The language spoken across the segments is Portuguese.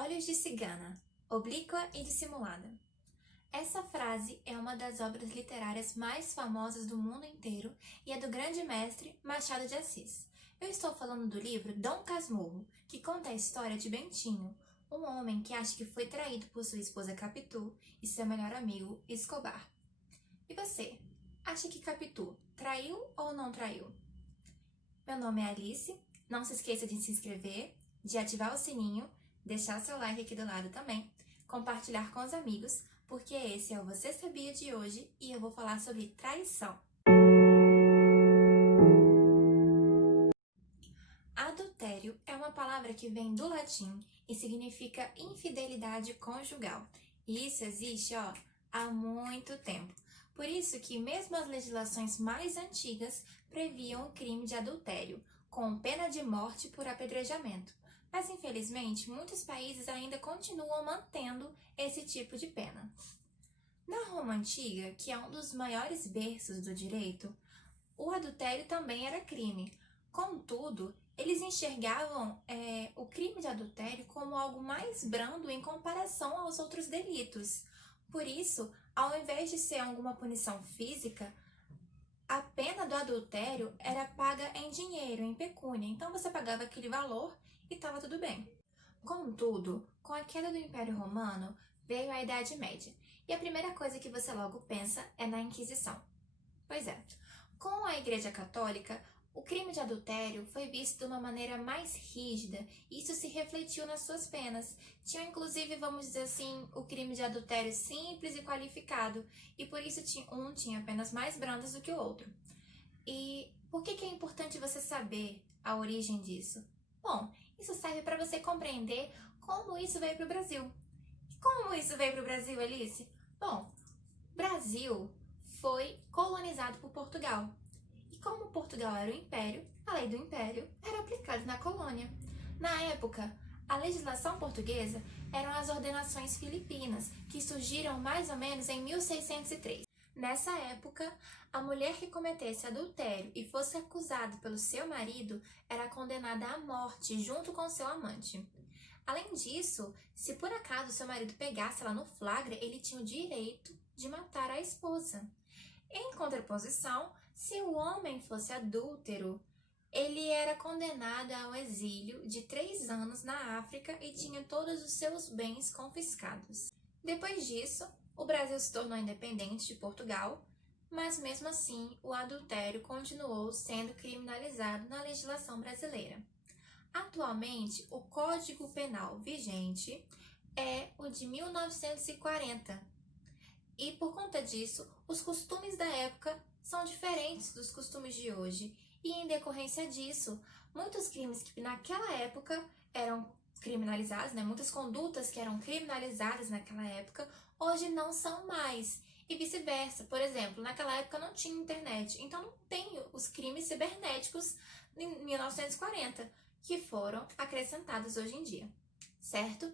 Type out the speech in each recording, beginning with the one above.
Olhos de cigana, oblíqua e dissimulada. Essa frase é uma das obras literárias mais famosas do mundo inteiro e é do grande mestre Machado de Assis. Eu estou falando do livro Dom Casmurro, que conta a história de Bentinho, um homem que acha que foi traído por sua esposa Capitu e seu melhor amigo Escobar. E você, acha que Capitu traiu ou não traiu? Meu nome é Alice, não se esqueça de se inscrever, de ativar o sininho, deixar seu like aqui do lado também, compartilhar com os amigos, porque esse é o Você Sabia de hoje e eu vou falar sobre traição. Adultério é uma palavra que vem do latim e significa infidelidade conjugal. E isso existe, há muito tempo. Por isso que mesmo as legislações mais antigas previam o crime de adultério, com pena de morte por apedrejamento. Mas infelizmente, muitos países ainda continuam mantendo esse tipo de pena. Na Roma Antiga, que é um dos maiores berços do direito, o adultério também era crime. Contudo, eles enxergavam o crime de adultério como algo mais brando em comparação aos outros delitos. Por isso, ao invés de ser alguma punição física, a pena do adultério era paga em dinheiro, em pecúnia. Então você pagava aquele valor e estava tudo bem. Contudo, com a queda do Império Romano, veio a Idade Média. E a primeira coisa que você logo pensa é na Inquisição. Pois é, com a Igreja Católica, o crime de adultério foi visto de uma maneira mais rígida e isso se refletiu nas suas penas. Tinha inclusive, vamos dizer assim, o crime de adultério simples e qualificado e por isso um tinha penas mais brandas do que o outro. E por que é importante você saber a origem disso? Bom, isso serve para você compreender como isso veio para o Brasil. Como isso veio para o Brasil, Alice? Bom, o Brasil foi colonizado por Portugal. E como Portugal era o império, a lei do império era aplicada na colônia. Na época, a legislação portuguesa eram as ordenações filipinas, que surgiram mais ou menos em 1603. Nessa época, a mulher que cometesse adultério e fosse acusada pelo seu marido era condenada à morte junto com seu amante. Além disso, se por acaso seu marido pegasse ela no flagra, ele tinha o direito de matar a esposa. Em contraposição, se o homem fosse adúltero, ele era condenado ao exílio de 3 anos na África e tinha todos os seus bens confiscados. Depois disso, o Brasil se tornou independente de Portugal, mas mesmo assim o adultério continuou sendo criminalizado na legislação brasileira. Atualmente, o Código Penal vigente é o de 1940. E por conta disso, os costumes da época são diferentes dos costumes de hoje. E em decorrência disso, muitos crimes que naquela época eram criminalizados, muitas condutas que eram criminalizadas naquela época, hoje não são mais. E vice-versa. Por exemplo, naquela época não tinha internet, então não tem os crimes cibernéticos em 1940, que foram acrescentados hoje em dia, certo?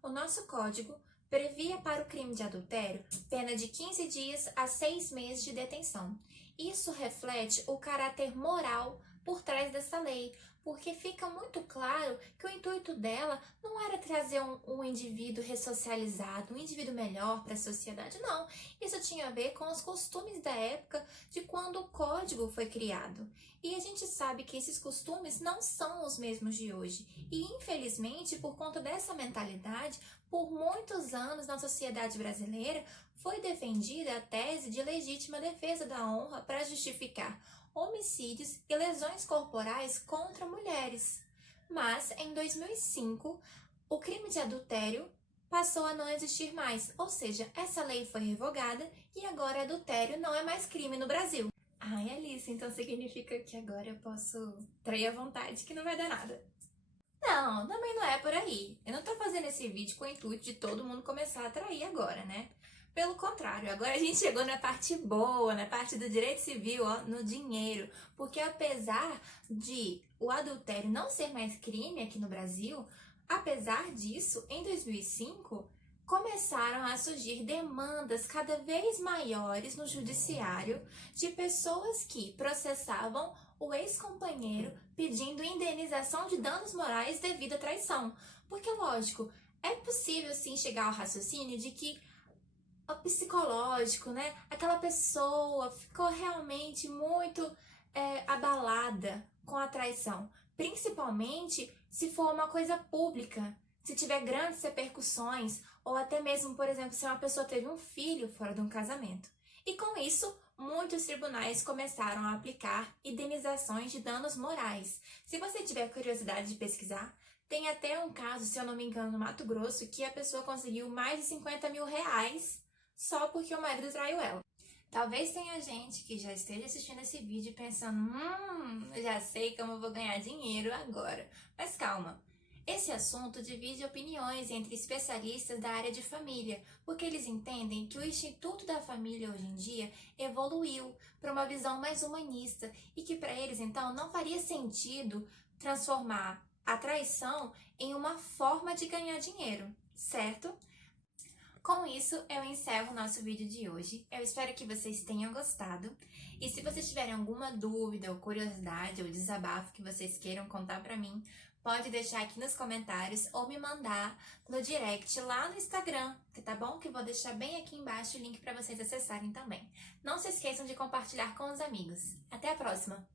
O nosso código previa para o crime de adultério pena de 15 dias a 6 meses de detenção. Isso reflete o caráter moral por trás dessa lei, porque fica muito claro que o intuito dela não era trazer um indivíduo ressocializado, um indivíduo melhor para a sociedade, não. Isso tinha a ver com os costumes da época de quando o código foi criado. E a gente sabe que esses costumes não são os mesmos de hoje. E, infelizmente, por conta dessa mentalidade, por muitos anos na sociedade brasileira, foi defendida a tese de legítima defesa da honra para justificar homicídios e lesões corporais contra mulheres. Mas, em 2005, o crime de adultério passou a não existir mais, ou seja, essa lei foi revogada e agora adultério não é mais crime no Brasil. Ai, Alice, então significa que agora eu posso trair à vontade, que não vai dar nada. Não, também não é por aí. Eu não tô fazendo esse vídeo com o intuito de todo mundo começar a trair agora, né? Pelo contrário, agora a gente chegou na parte boa, na parte do direito civil, no dinheiro. Porque apesar de o adultério não ser mais crime aqui no Brasil, apesar disso, em 2005, começaram a surgir demandas cada vez maiores no judiciário de pessoas que processavam o ex-companheiro pedindo indenização de danos morais devido à traição. Porque, lógico, É possível sim chegar ao raciocínio de que o psicológico, né? Aquela pessoa ficou realmente muito abalada com a traição, principalmente se for uma coisa pública, se tiver grandes repercussões, ou até mesmo, por exemplo, se uma pessoa teve um filho fora de um casamento. E com isso, muitos tribunais começaram a aplicar indenizações de danos morais. Se você tiver curiosidade de pesquisar, tem até um caso, se eu não me engano, no Mato Grosso, que a pessoa conseguiu mais de 50 mil reais só porque o marido traiu ela. Talvez tenha gente que já esteja assistindo esse vídeo pensando, já sei como eu vou ganhar dinheiro agora. Mas calma, esse assunto divide opiniões entre especialistas da área de família, porque eles entendem que o Instituto da Família hoje em dia evoluiu para uma visão mais humanista e que para eles então não faria sentido transformar a traição em uma forma de ganhar dinheiro, certo? Com isso, eu encerro o nosso vídeo de hoje. Eu espero que vocês tenham gostado. E se vocês tiverem alguma dúvida ou curiosidade ou desabafo que vocês queiram contar pra mim, pode deixar aqui nos comentários ou me mandar no direct lá no Instagram, tá bom? Que eu vou deixar bem aqui embaixo o link para vocês acessarem também. Não se esqueçam de compartilhar com os amigos. Até a próxima!